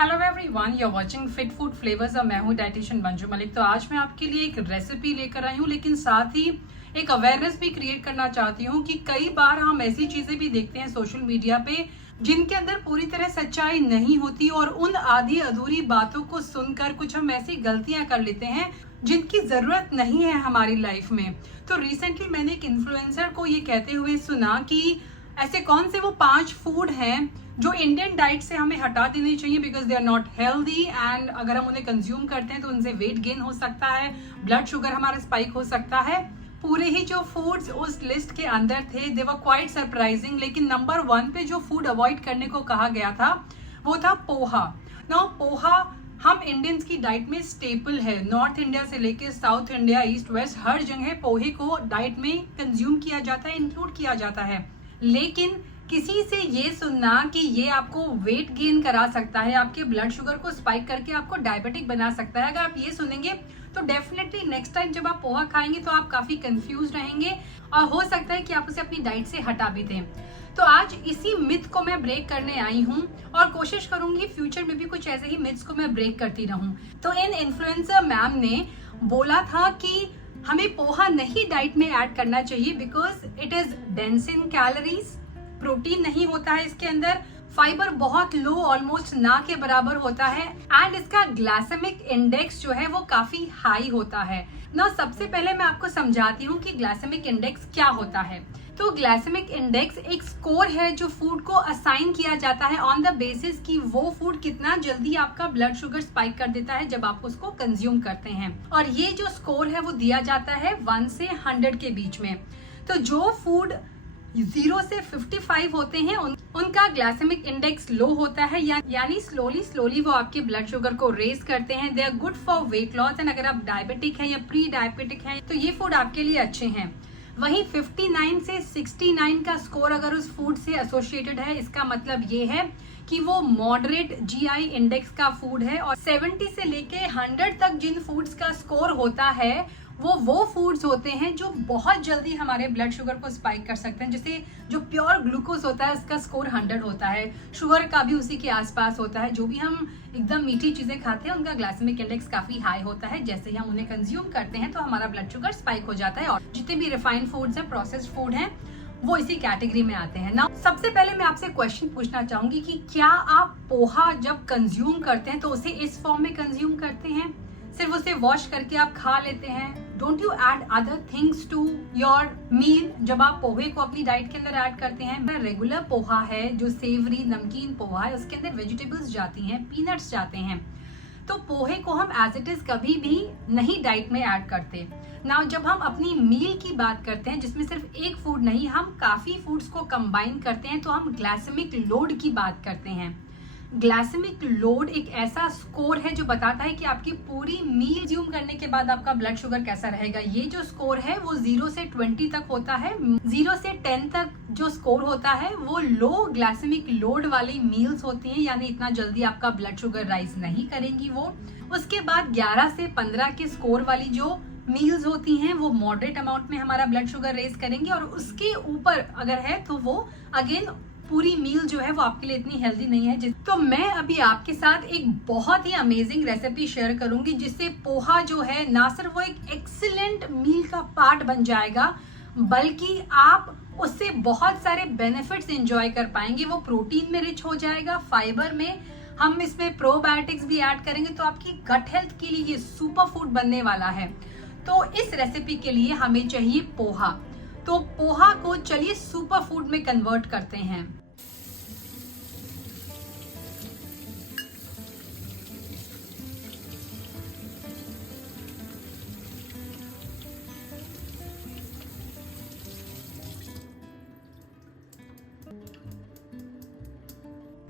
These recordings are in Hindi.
Hello everyone, you are watching fit food flavours और मैं हूं डाइटिशियन मंजू मलिक। तो आज मैं आपके लिए एक रेसिपी लेकर आई हूं, लेकिन साथ ही एक अवेयरनेस भी क्रिएट करना चाहती हूं कि कई बार हम ऐसी चीजें भी देखते हैं सोशल मीडिया पे जिनके अंदर पूरी तरह सच्चाई नहीं होती और उन आधी अधूरी बातों को सुनकर कुछ हम ऐसी गलतियां कर लेते हैं जिनकी जरूरत नहीं है हमारी लाइफ में। तो रिसेंटली मैंने एक इन्फ्लुएंसर को ये कहते हुए सुना कि ऐसे कौन से वो 5 फूड हैं जो इंडियन डाइट से हमें हटा देने चाहिए because they are not healthy and अगर हम उन्हें कंज्यूम करते हैं तो उनसे वेट गेन हो सकता है, ब्लड शुगर हमारा स्पाइक हो सकता है। पूरे ही जो फूड्स उस लिस्ट के अंदर थे दे वर क्वाइट सरप्राइजिंग, लेकिन नंबर 1 पे जो फूड अवॉइड करने को कहा गया था वो था पोहा। नाउ पोहा हम इंडियंस की डाइट में स्टेपल है। नॉर्थ इंडिया से लेकर साउथ इंडिया, ईस्ट वेस्ट हर जगह पोहे को डाइट में कंज्यूम किया जाता है, इंक्लूड किया जाता है। लेकिन किसी से ये सुनना कि ये आपको वेट गेन करा सकता है, आपके ब्लड शुगर को स्पाइक करके आपको डायबिटिक बना सकता है, अगर आप ये सुनेंगे तो डेफिनेटली नेक्स्ट टाइम जब आप पोहा खाएंगे तो आप काफी कंफ्यूज रहेंगे और हो सकता है कि आप उसे अपनी डाइट से हटा भी दें। तो आज इसी मिथ को मैं ब्रेक करने आई हूँ और कोशिश करूंगी फ्यूचर में भी कुछ ऐसे ही मिथ्स को मैं ब्रेक करती रहूं। तो इन इन्फ्लुएंसर मैम ने बोला था कि हमें पोहा नहीं डाइट में ऐड करना चाहिए because it is dense in calories, protein नहीं होता है इसके अंदर, फाइबर बहुत लो, ऑलमोस्ट ना के बराबर होता है एंड इसका ग्लाइसेमिक इंडेक्स जो है वो काफी हाई होता है। ना सबसे पहले मैं आपको समझाती हूँ कि ग्लाइसेमिक इंडेक्स क्या होता है। तो ग्लाइसेमिक इंडेक्स एक स्कोर है जो फूड को असाइन किया जाता है ऑन द बेसिस कि वो फूड कितना जल्दी आपका ब्लड शुगर स्पाइक कर देता है जब आप उसको कंज्यूम करते हैं। और ये जो स्कोर है वो दिया जाता है 1 से 100 के बीच में। तो जो फूड 0 से 55 होते हैं उनका ग्लाइसेमिक इंडेक्स लो होता है, यानी स्लोली वो आपके ब्लड शुगर को रेज करते हैं। They are good for weight loss and अगर आप डायबिटिक हैं या प्री डायबिटिक हैं तो ये फूड आपके लिए अच्छे हैं। वहीं 59 से 69 का स्कोर अगर उस फूड से एसोसिएटेड है, इसका मतलब ये है कि वो मॉडरेट जीआई इंडेक्स का फूड है। और 70 से लेके 100 तक जिन फूड्स का स्कोर होता है वो फूड्स होते हैं जो बहुत जल्दी हमारे ब्लड शुगर को स्पाइक कर सकते हैं। जैसे जो प्योर ग्लूकोज होता है उसका स्कोर 100 होता है, शुगर का भी उसी के आसपास होता है। जो भी हम एकदम मीठी चीजें खाते हैं उनका ग्लाइसेमिक इंडेक्स काफी हाई होता है। जैसे ही हम उन्हें कंज्यूम करते हैं तो हमारा ब्लड शुगर स्पाइक हो जाता है। और जितने भी रिफाइंड फूड्स हैं, प्रोसेस्ड फूड हैं, वो इसी कैटेगरी में आते हैं। ना सबसे पहले मैं आपसे क्वेश्चन पूछना चाहूंगी कि क्या आप पोहा जब कंज्यूम करते हैं तो उसे इस फॉर्म में कंज्यूम करते हैं, सिर्फ उसे वॉश करके आप खा लेते हैं? Don't you add other things to your meal जब आप पोहे को अपनी डाइट के अंदर ऐड करते हैं? रेगुलर पोहा है जो सेवरी नमकीन पोहा है, उसके अंदर वेजिटेबल्स जाती हैं, पीनट्स जाते हैं। तो पोहे को हम एज इट इज कभी भी नहीं डाइट में ऐड करते। नाउ जब हम अपनी मील की बात करते हैं जिसमें सिर्फ एक फूड नहीं हम काफी फूड्स को कंबाइन करते हैं तो हम ग्लाइसेमिक लोड की बात करते हैं। ग्लाइसेमिक लोड एक ऐसा स्कोर है जो बताता है कि आपकी पूरी मील कंज्यूम करने के बाद आपका ब्लड शुगर कैसा रहेगा। ये जो स्कोर है वो 0 से 20 तक होता है। 0 से 10 तक जो स्कोर होता है वो लो ग्लाइसेमिक लोड वाली मील्स होती हैं, यानी इतना जल्दी आपका ब्लड शुगर राइज नहीं करेंगी वो। उसके बाद 11 से 15 के स्कोर वाली जो मील्स होती हैं वो मॉडरेट अमाउंट में हमारा ब्लड शुगर रेज करेंगी और उसके ऊपर अगर है तो वो अगेन पूरी मील जो है वो आपके लिए इतनी हेल्दी नहीं है। तो मैं अभी आपके साथ एक बहुत ही अमेजिंग रेसिपी शेयर करूंगी जिससे पोहा जो है ना सिर्फ वो एक एक्सीलेंट मील का पार्ट बन जाएगा बल्कि आप उससे बहुत सारे बेनिफिट्स एंजॉय कर पाएंगे। वो प्रोटीन में रिच हो जाएगा, फाइबर में हम इसमें प्रोबायोटिक्स भी ऐड करेंगे तो आपकी गट हेल्थ के लिए ये सुपर फूड बनने वाला है। तो इस रेसिपी के लिए हमें चाहिए पोहा। तो पोहा को चलिए सुपर फूड में कन्वर्ट करते हैं।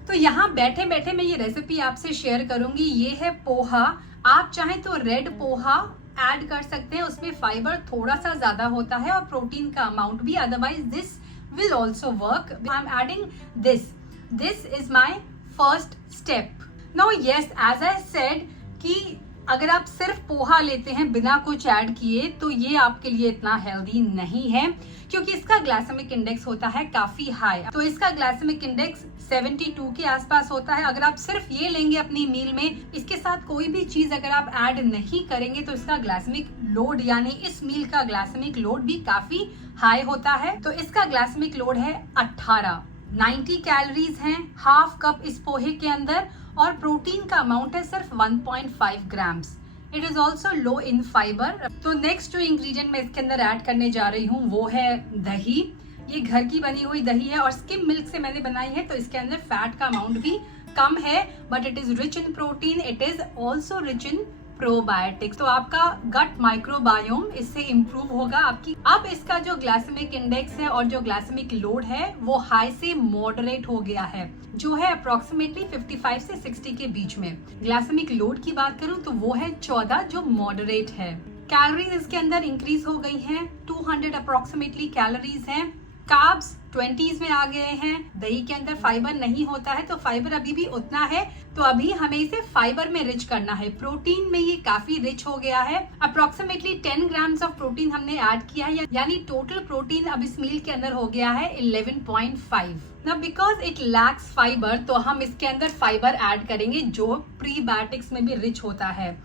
तो यहाँ बैठे बैठे मैं ये रेसिपी आपसे शेयर करूंगी। ये है पोहा। आप चाहें तो रेड पोहा ऐड कर सकते हैं, उसमें फाइबर थोड़ा सा ज्यादा होता है और प्रोटीन का अमाउंट भी, otherwise this will also work. I am adding this is my first step. Now yes, as I said कि अगर आप सिर्फ पोहा लेते हैं बिना कुछ ऐड किए तो ये आपके लिए इतना हेल्दी नहीं है, क्योंकि इसका ग्लाइसेमिक इंडेक्स होता है काफी हाई। तो इसका ग्लाइसेमिक इंडेक्स 72 के आसपास होता है। अगर आप सिर्फ ये लेंगे अपनी मील में, इसके साथ कोई भी चीज अगर आप ऐड नहीं करेंगे तो इसका ग्लाइसेमिक लोड यानी इस मील का ग्लाइसेमिक लोड भी काफी हाई होता है। तो इसका ग्लाइसेमिक लोड है 18, 90 कैलोरीज हैं हाफ कप इस पोहे के अंदर, और प्रोटीन का अमाउंट है सिर्फ 1.5 grams. It is also low in fibre. तो नेक्स्ट जो इंग्रेडिएंट मैं इसके अंदर ऐड करने जा रही हूँ वो है दही। ये घर की बनी हुई दही है और स्किम मिल्क से मैंने बनाई है, तो इसके अंदर फैट का अमाउंट भी कम है, but it is rich in protein, it is also rich in probiotics. तो आपका गट माइक्रोबायोम इससे इम्प्रूव होगा आपकी। अब इसका जो ग्लाइसेमिक इंडेक्स है और जो ग्लाइसेमिक लोड है वो हाई से मॉडरेट हो गया है, जो है अप्रोक्सीमेटली 55 से 60 के बीच में। ग्लाइसेमिक लोड की बात करूं तो वो है 14, जो मॉडरेट है। कैलोरीज इसके अंदर इंक्रीज हो गई हैं, 200 अप्रोक्सीमेटली कैलोरीज हैं। कार्ब्स 20s में आ गए हैं। दही के अंदर फाइबर नहीं होता है तो फाइबर अभी भी उतना है, तो अभी हमें इसे फाइबर में रिच करना है। प्रोटीन में ये काफी रिच हो गया है, अप्रोक्सीमेटली 10 ग्राम्स ऑफ प्रोटीन हमने ऐड किया है, यानी टोटल प्रोटीन अब इस मील के अंदर हो गया है 11.5। Now because it lacks fiber, तो हम इसके अंदर फाइबर ऐड करेंगे जो प्रीबायोटिक्स में भी रिच होता है।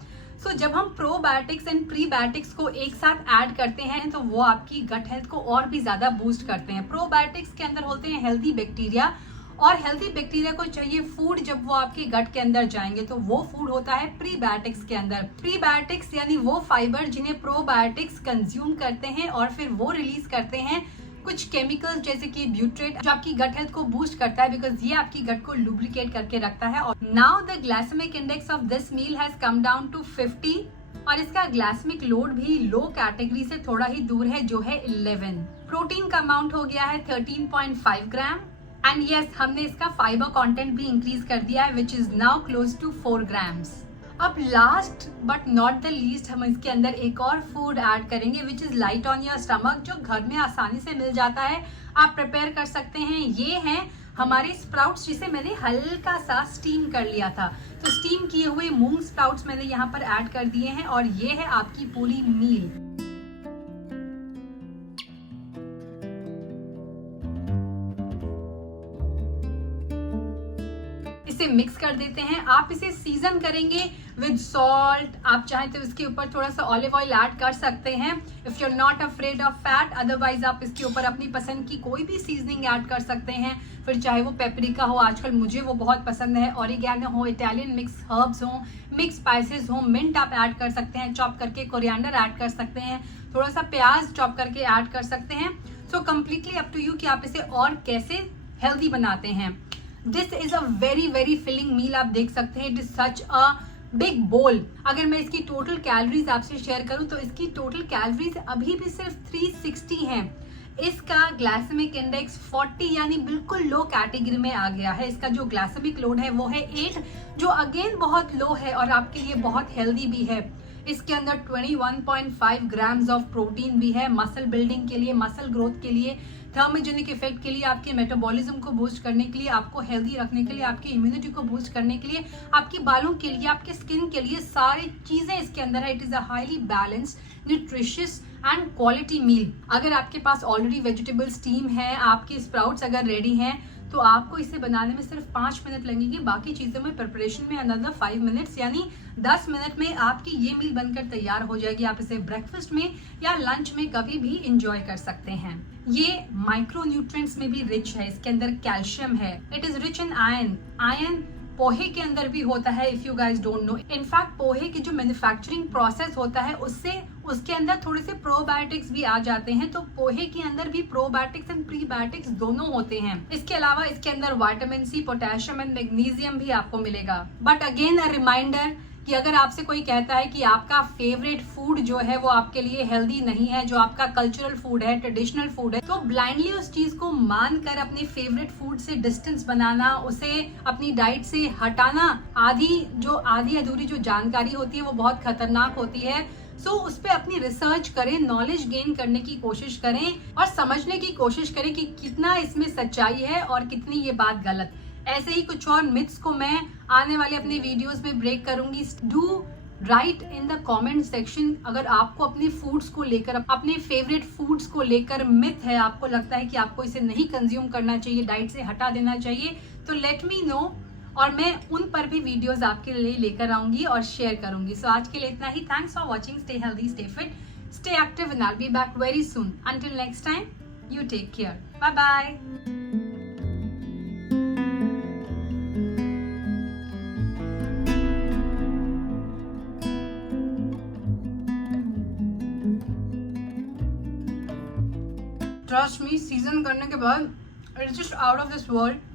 सो जब हम प्रोबायोटिक्स एंड प्रीबायोटिक्स को एक साथ ऐड करते हैं तो वो आपकी गट हेल्थ को और भी ज्यादा बूस्ट करते हैं। प्रोबायोटिक्स के अंदर होते हैं हेल्दी बैक्टीरिया, और हेल्दी बैक्टीरिया को चाहिए फूड जब वो आपके गट के अंदर जाएंगे, तो वो फूड होता है प्रीबायोटिक्स के अंदर। प्रीबायोटिक्स यानी वो फाइबर जिन्हें प्रोबायोटिक्स कंज्यूम करते हैं और फिर वो रिलीज करते हैं कुछ केमिकल्स जैसे कि ब्यूट्रेट, जो आपकी गट हेल्थ को बूस्ट करता है, बिकॉज ये आपकी गट को लुब्रिकेट करके रखता है। और now the glycemic index of this meal has come down to 50, और इसका ग्लाइसेमिक लोड भी लो कैटेगरी से थोड़ा ही दूर है, जो है 11। प्रोटीन का अमाउंट हो गया है 13.5 ग्राम, एंड यस हमने इसका फाइबर कंटेंट भी इंक्रीज कर दिया है, which is now close to 4 grams. अब last but not the least हम इसके अंदर एक और फूड ऐड करेंगे, which is light on your stomach, जो घर में आसानी से मिल जाता है, आप प्रिपेयर कर सकते हैं। ये हैं हमारे स्प्राउट्स, जिसे मैंने हल्का सा स्टीम कर लिया था। तो स्टीम किए हुए मूंग स्प्राउट्स मैंने यहाँ पर ऐड कर दिए हैं, और ये है आपकी पूरी मील। इसे मिक्स कर देते हैं। आप इसे सीजन करेंगे विद सॉल्ट, आप चाहें तो इसके ऊपर थोड़ा सा ऑलिव ऑयल ऐड कर सकते हैं, if you are not afraid of fat. Otherwise आप इसके ऊपर अपनी पसंद की कोई भी सीजनिंग ऐड कर सकते हैं, फिर चाहे वो पेपरिका हो, आजकल मुझे वो बहुत पसंद है, ऑरिगैनो हो, इटालियन मिक्स हर्ब्स हो, मिक्स स्पाइसेस हो, मिंट आप ऐड कर सकते हैं चॉप करके, कोरिएंडर ऐड कर सकते हैं, थोड़ा सा प्याज चॉप करके ऐड कर सकते हैं। So completely up to you कि आप इसे और कैसे हेल्दी बनाते हैं। This is a very very filling meal, आप देख सकते हैं। It is such a big bowl. अगर मैं इसकी टोटल कैलोरीज आपसे शेयर करूं तो इसकी टोटल कैलोरीज अभी भी सिर्फ 360 हैं। इसका ग्लाइसेमिक इंडेक्स 40 यानी बिल्कुल लो कैटेगरी में आ गया है। इसका जो ग्लाइसेमिक लोड है वो है 8, जो अगेन बहुत लो है और आपके लिए बहुत हेल्दी भी है। इसके अंदर 21.5 ग्राम्स ऑफ प्रोटीन भी है, मसल बिल्डिंग के लिए, मसल ग्रोथ के लिए, थर्मोजेनिक इफेक्ट के लिए, आपके मेटाबॉलिज्म को बूस्ट करने के लिए, आपको हेल्दी रखने के लिए, आपकी इम्यूनिटी को बूस्ट करने के लिए, आपके बालों के लिए, आपके स्किन के लिए, सारी चीजें इसके अंदर है। It is a highly balanced, nutritious and quality meal. अगर आपके पास ऑलरेडी वेजिटेबल स्टीम है, आपके स्प्राउट्स अगर रेडी हैं, तो आपको इसे बनाने में सिर्फ 5 मिनट लगेंगे। बाकी चीजों में प्रिपरेशन में अनदर 5 मिनट्स, यानी 10 मिनट में आपकी ये मील बनकर तैयार हो जाएगी। आप इसे ब्रेकफास्ट में या लंच में कभी भी इंजॉय कर सकते हैं। ये माइक्रो न्यूट्रिएंट्स में भी रिच है, इसके अंदर कैल्शियम है, it is rich in iron. Iron पोहे के अंदर भी होता है, if you guys don't know. In fact पोहे की जो मैन्युफैक्चरिंग प्रोसेस होता है उसके अंदर थोड़े से प्रोबायोटिक्स भी आ जाते हैं, तो पोहे के अंदर भी प्रोबायोटिक्स एंड प्रीबायोटिक्स दोनों होते हैं। इसके अलावा इसके अंदर vitamin C, potassium and magnesium भी आपको मिलेगा। बट अगेन अ रिमाइंडर कि अगर आपसे कोई कहता है कि आपका फेवरेट फूड जो है वो आपके लिए हेल्दी नहीं है, जो आपका कल्चरल फूड है, ट्रेडिशनल फूड है, तो ब्लाइंडली उस चीज को मानकर अपने फेवरेट फूड से डिस्टेंस बनाना, उसे अपनी डाइट से हटाना, आधी अधूरी जो जानकारी होती है वो बहुत खतरनाक होती है। सो उस पर अपनी रिसर्च करें, नॉलेज गेन करने की कोशिश करें और समझने की कोशिश करें कि कितना इसमें सच्चाई है और कितनी ये बात गलत। ऐसे ही कुछ और मिथ्स को मैं आने वाले अपने वीडियोस में ब्रेक करूंगी। Do right in the comment section अगर आपको अपने फूड्स को लेकर, अपने फेवरेट फूड्स को लेकर मिथ है, आपको लगता है कि आपको इसे नहीं कंज्यूम करना चाहिए, डाइट से हटा देना चाहिए, तो लेट मी नो और मैं उन पर भी वीडियोस आपके लिए लेकर आऊंगी और शेयर करूंगी। सो आज के लिए इतना ही। Thanks for watching. Stay healthy, stay fit, stay active and I will be back very soon. Until next time, you take care. Bye bye. Trust me, season करने के बाद it's just out of this world.